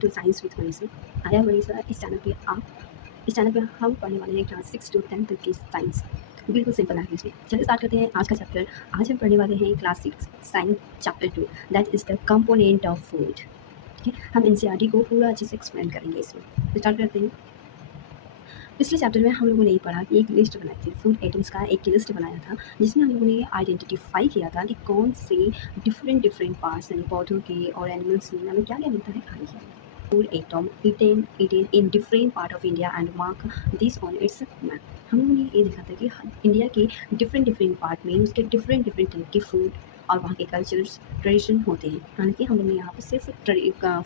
To science with Manisha. I am Manisha. इस channel पे हम पढ़ने वाले हैं क्लास 6 टू 10 तक की साइंस, बिल्कुल सिंपल लैंग्वेज में। चलिए स्टार्ट करते हैं आज का चैप्टर। आज हम पढ़ने वाले हैं class 6 science chapter 2, that is the component of food. ठीक है, हम एनसीईआरटी को पूरा अच्छे से एक्सप्लेन करेंगे इसमें। तो स्टार्ट करते हैं। पिछले चैप्टर में हम लोगों ने ये पढ़ा कि एक लिस्ट बनाई थी, फूड आइटम्स का एक लिस्ट बनाया था, जिसमें हम लोगों ने आइडेंटिफाई किया था कि कौन से डिफरेंट पार्ट्स यानी पौधों के और एनिमल्स में हमें क्या क्या मिलता है खाने के लिए। Food item eaten in different part of India and mark this on its map। हम लोगों ने ये देखा था कि इंडिया के डिफरेंट पार्ट में उसके डिफरेंट टाइप के फूड और वहाँ के कल्चर्स ट्रेडिशन होते हैं। हालांकि हम लोग ने यहाँ पर सिर्फ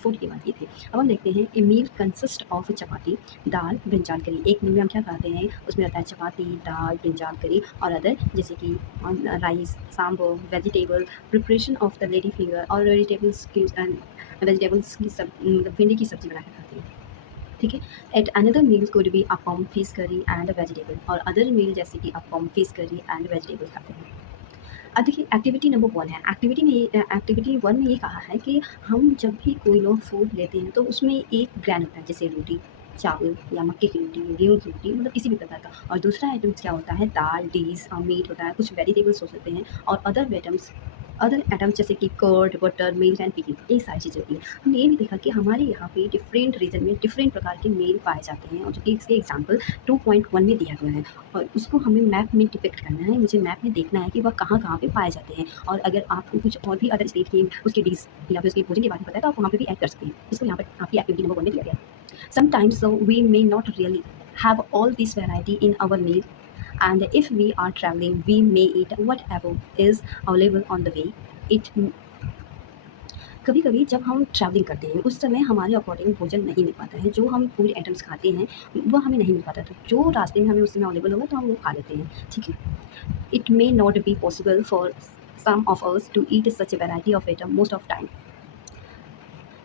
फूड की बात की थी। अब हम देखते हैं a meal consist of chapati, dal, brinjal curry. एक मील में हम क्या खाते हैं, उसमें रहता है चपाती, दाल, ब्रिंजाल करी और अदर जैसे कि rice, sambar, vegetable, preparation of the lady finger और वेजिटेबल्स की भिंडी की सब्जी बना के खाते हैं। ठीक है। At another meal could be appam, fish curry and vegetable और अदर मील जैसे कि appam, fish curry and vegetable खाते हैं। अब देखिए एक्टिविटी नंबर 1 है। एक्टिविटी 1 में ये कहा है कि हम जब भी कोई लोग फूड लेते हैं तो उसमें एक ग्रैन होता है, जैसे रोटी, चावल या मक्के की रोटी, गेहूँ की रोटी, मतलब किसी भी प्रकार का। और दूसरा आइटम्स क्या होता है, दाल, डिश और मीट होता है, कुछ वेजिटेबल्स हो सकते हैं और अदर आइटम्स जैसे कि curd, butter, milk and pickle, ये सारी चीज़ें होती हैं। हमने ये भी देखा कि हमारे यहाँ पे डिफरेंट रीजन में डिफरेंट प्रकार के मील पाए जाते हैं और जो कि इसके एग्जाम्पल 2.1 में दिया गया है और उसको हमें मैप में डिपिक्ट करना है। मुझे मैप में देखना है कि वह कहाँ पे पाए जाते हैं और अगर आपको कुछ और भी अदर स्टेट की उसकी डिश या फिर उसके भोजन के बारे में पता है तो आप वहाँ पे भी ऐड कर सकते हैं। इसको यहाँ पर आपकी एक्टिविटी नंबर 1 में दिया गया है। Sometimes so we may not really have all this variety in our meal, and if we are traveling we may eat whatever is available on the way। it कभी कभी जब हम ट्रैवलिंग करते हैं उस समय हमारे अकॉर्डिंग भोजन नहीं मिल पाता है, जो हम फूड आइटम्स खाते हैं वह हमें नहीं मिल पाता, तो जो रास्ते में हमें उस समय अवेलेबल होगा तो हम वो खा लेते हैं। ठीक है। It may not be possible for some of us to eat such a variety of item most of time.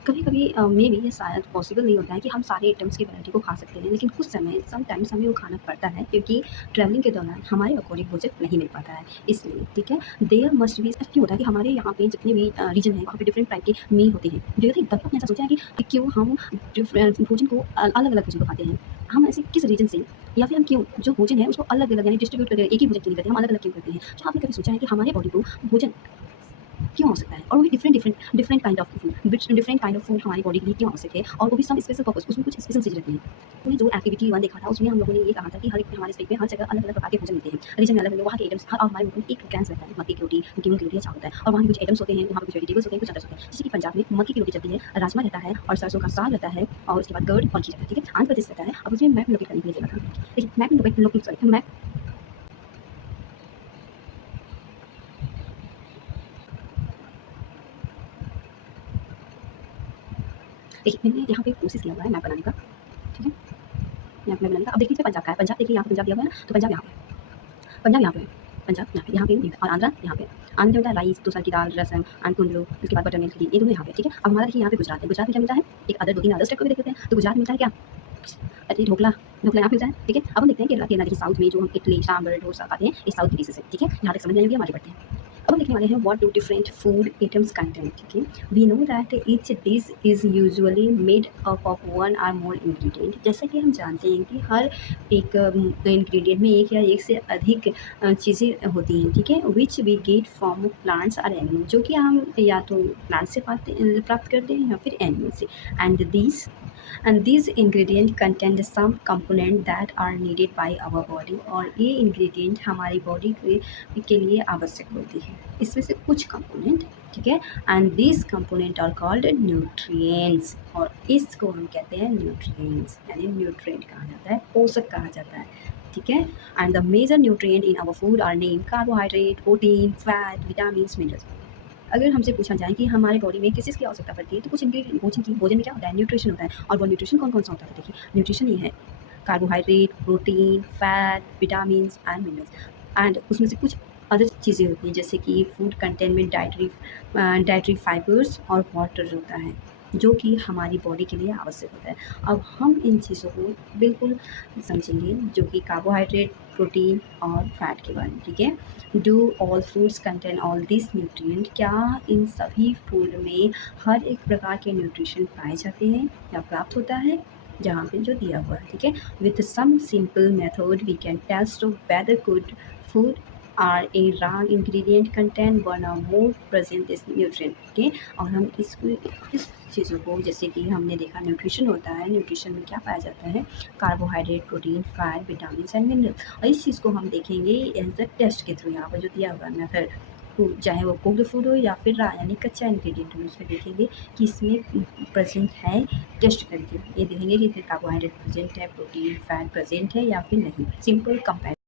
कभी कभी मे बी ये शायद पॉसिबल नहीं होता है कि हम सारे आइटम्स की वैरायटी को खा सकते हैं, लेकिन कुछ समय समटाइम्स हमें वो खाना पड़ता है क्योंकि ट्रैवलिंग के दौरान हमारे अकॉर्डिंग भोजन नहीं मिल पाता है, इसलिए। ठीक है। देयर मस्ट बी, क्यों होता है कि हमारे यहाँ पे जितने भी रीजन है वहाँ पे डिफरेंट टाइप की मील होती है। जो कभी आपने ऐसा सोचा है कि क्यों हम भोजन को अलग अलग भोजन को खाते हैं, हम ऐसे किस रीजन से या फिर हम क्यों जो भोजन है उसको अलग अलग यानी डिस्ट्रीब्यूट करके एक ही भोजन क्यों नहीं करते, हम अलग अलग क्यों करते हैं। तो आपने कभी सोचा है कि हमारे बॉडी को भोजन क्यों हो सकता है और वो भी different kind of food, different kind of food हमारी बॉडी के लिए क्यों आवश्यक है और वो भी सम स्पेशल पर्पस, उसमें कुछ स्पेशल चीज़ रहती है। तो जो एक्टिविटी 1 देखा था उसमें हम लोगों ने ये कहा था कि हमारे स्टेट में हर जगह अलग अलग प्रकार के भोजन मिलते हैं, रीजन में अलग अलग वहाँ के आइटम्स और हमारे मुल्क में एक ग्रैंस रहता है, मक्के की रोटी, गेहूँ की रोटी या चावल होता है और वहाँ के कुछ आइटम्स होते हैं, वहाँ पे कुछ वेजिटेबल्स होते हैं, कुछ अदर्स होते हैं। जैसे कि पंजाब में मक्के की रोटी चलती है, राजमा रहता है और सरसों का साग रहता है और उसके बाद कर्ड और घी रहता है। ठीक है। आंध्र प्रदेश रहता है। अब उसमें मैप लोकेट करने के लिए जगह था। देखिए मैप में लोकेट मैप देखिए मैंने यहाँ पे कोशिश किया हुआ है मैप बनाने का। ठीक है। मैप में बनाने का। अब देखिए पंजाब का है, पंजाब देखिए यहाँ पे पंजाब दिया हुआ है ना, तो पंजाब यहाँ पे, पंजाब यहाँ पे है, पंजाब यहाँ पे और आंध्रा यहाँ पे। आंध्र में होता है राइस, दूसरा की दाल, रसम एंड कुंडलू, उसके बाद बटर मिल्क, ये दोनों यहाँ पे। ठीक है। अब हमारा देखिए यहाँ पे गुजरात है, गुजरात में क्या मिलता है, एक अदर 2-3 अदर स्टेट को भी देख लेते हैं। तो गुजरात में मिलता है क्या, अरे ढोकला, ढोकला यहाँ मिलता है। ठीक है। अब हम देखते हैं केरला, केरला देखिए साउथ में जो हम इडली, सांभर, डोसा खाते हैं ये साउथ की डिशेज है। ठीक है। यहाँ तक समझ में आएगी, हम आगे बढ़ते हैं। अब हम देखने वाले हैं what do different food items content. ठीक है। We know that each dish is usually made up of 1 or more ingredient. जैसा कि हम जानते हैं कि हर एक इंग्रेडिएंट में एक या एक से अधिक चीज़ें होती हैं। ठीक है। Which we get from plants और एनिमल, जो कि हम या तो प्लांट से प्राप्त करते हैं या फिर एनिमल से। And these ingredient contain some component that are needed by our body, और ये ingredient हमारी बॉडी के लिए आवश्यक होती है, इसमें से कुछ कंपोनेंट। ठीक है। And these component are called nutrients, और इसको हम कहते हैं न्यूट्रिएंट्स, यानी न्यूट्रिएंट कहा जाता है, पोषक कहा जाता है। ठीक है। And the major nutrient in our food are name carbohydrate, protein, fat, vitamin, minerals. अगर हमसे पूछा जाए कि हमारे बॉडी में किस चीज़ की आवश्यकता पड़ती है, तो कुछ इंग्रेडिएंट भोजन में क्या होता है, न्यूट्रिशन होता है। और वो न्यूट्रिशन कौन सा होता है, देखिए न्यूट्रिशन ये है carbohydrate, protein, fat, vitamin and minerals. And उसमें से कुछ अदर चीज़ें होती हैं जैसे कि फूड कंटेन में डाइटरी फाइबर्स और वाटर होता है। जो कि हमारी बॉडी के लिए आवश्यक होता है। अब हम इन चीज़ों को बिल्कुल समझेंगे, जो कि कार्बोहाइड्रेट, प्रोटीन और फैट के बारे में, ठीक है? Do all foods contain all this nutrient? क्या इन सभी फूड में हर एक प्रकार के न्यूट्रिशन पाए जाते हैं या प्राप्त होता है? जहाँ पे जो दिया हुआ है, ठीक है? With some simple method we can test whether good food are a raw ingredient contain one or more present this nutrient, ठीक है? और हम इस चीज़ों को, जैसे कि हमने देखा न्यूट्रिशन होता है, न्यूट्रिशन में क्या पाया जाता है? Carbohydrate, protein, fat, vitamin and mineral. और इस चीज़ को हम देखेंगे एज अ टेस्ट के थ्रू, यहाँ पर जो दिया हुआ है मेथड, चाहे वो कुक्ड फूड हो या फिर रॉ यानी कच्चा इंग्रेडिएंट हो, उसमें देखेंगे कि इसमें प्रेजेंट है, टेस्ट करके ये देखेंगे कि इसमें कार्बोहाइड्रेट प्रेजेंट है, प्रोटीन, फैट प्रेजेंट है या फिर नहीं। Simple comparison